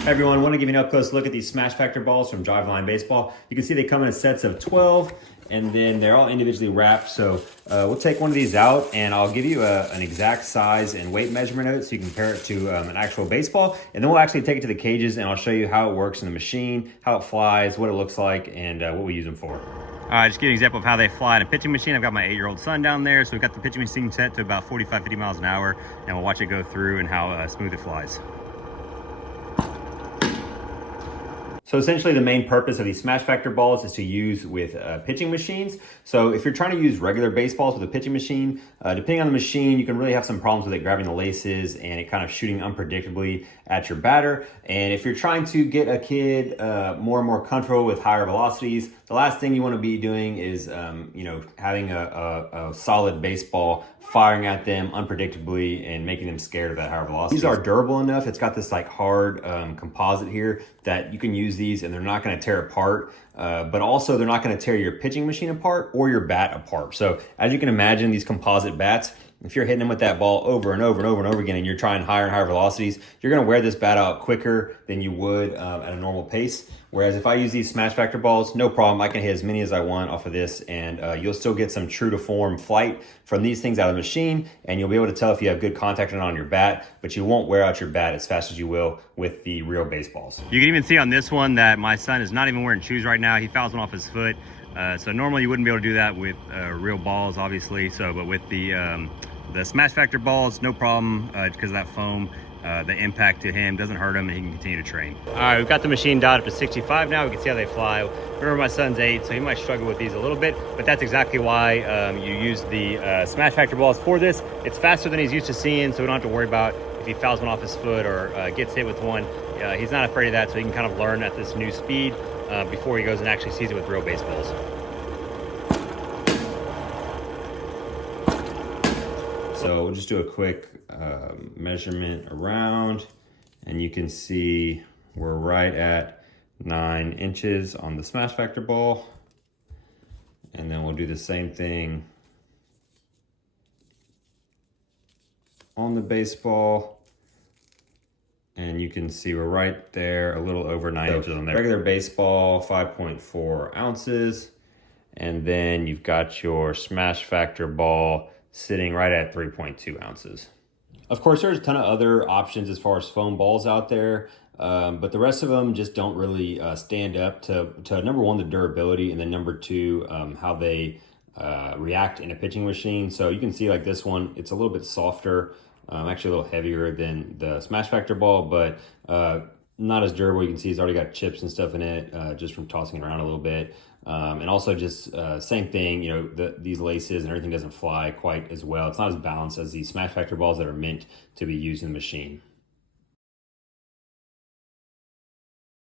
Hey everyone, I want to give you an up-close look at these Smash Factor balls from Driveline Baseball. You can see they come in sets of 12, and then they're all individually wrapped. So we'll take one of these out, and I'll give you an exact size and weight measurement of it so you can compare it to an actual baseball. And then we'll actually take it to the cages, and I'll show you how it works in the machine, how it flies, what it looks like, and what we use them for. All right, just give you an example of how they fly in a pitching machine. I've got my 8-year-old son down there, so we've got the pitching machine set to about 45, 50 miles an hour, and we'll watch it go through and how smooth it flies. So essentially the main purpose of these Smash Factor balls is to use with pitching machines. So if you're trying to use regular baseballs with a pitching machine, depending on the machine, you can really have some problems with it grabbing the laces and it kind of shooting unpredictably at your batter. And if you're trying to get a kid more and more comfortable with higher velocities, the last thing you want to be doing is having a solid baseball firing at them unpredictably and making them scared of that higher velocity. These are durable enough. It's got this like hard composite here that you can use these and they're not going to tear apart, but also they're not going to tear your pitching machine apart or your bat apart. So as you can imagine, these composite bats, if you're hitting them with that ball over and over and over and over again and you're trying higher and higher velocities, you're going to wear this bat out quicker than you would at a normal pace. Whereas if I use these Smash Factor balls, no problem. I can hit as many as I want off of this, and you'll still get some true to form flight from these things out of the machine, and you'll be able to tell if you have good contact on your bat, but you won't wear out your bat as fast as you will with the real baseballs. You can even see on this one that my son is not even wearing shoes right now. He fouls one off his foot. So normally you wouldn't be able to do that with real balls, obviously. So, but with the Smash Factor balls, no problem because of that foam. The impact to him doesn't hurt him and he can continue to train. All right, we've got the machine dialed up to 65 now. We can see how they fly. Remember, my son's 8, so he might struggle with these a little bit, but that's exactly why you use the Smash Factor balls for this. It's faster than he's used to seeing, so we don't have to worry about if he fouls one off his foot or gets hit with one. He's not afraid of that, so he can kind of learn at this new speed before he goes and actually sees it with real baseballs. So we'll just do a quick measurement around, and you can see we're right at 9 inches on the Smash Factor ball. And then we'll do the same thing on the baseball. And you can see we're right there, a little over 9 inches on there. Regular baseball, 5.4 ounces. And then you've got your Smash Factor ball sitting right at 3.2 ounces. Of course, there's a ton of other options as far as foam balls out there, but the rest of them just don't really stand up to number one, the durability, and then number two, how they react in a pitching machine. So you can see like this one, it's a little bit softer, actually a little heavier than the Smash Factor ball, but not as durable. You can see it's already got chips and stuff in it just from tossing it around a little bit. And also just same thing, these laces and everything doesn't fly quite as well. It's not as balanced as these Smash Factor balls that are meant to be used in the machine.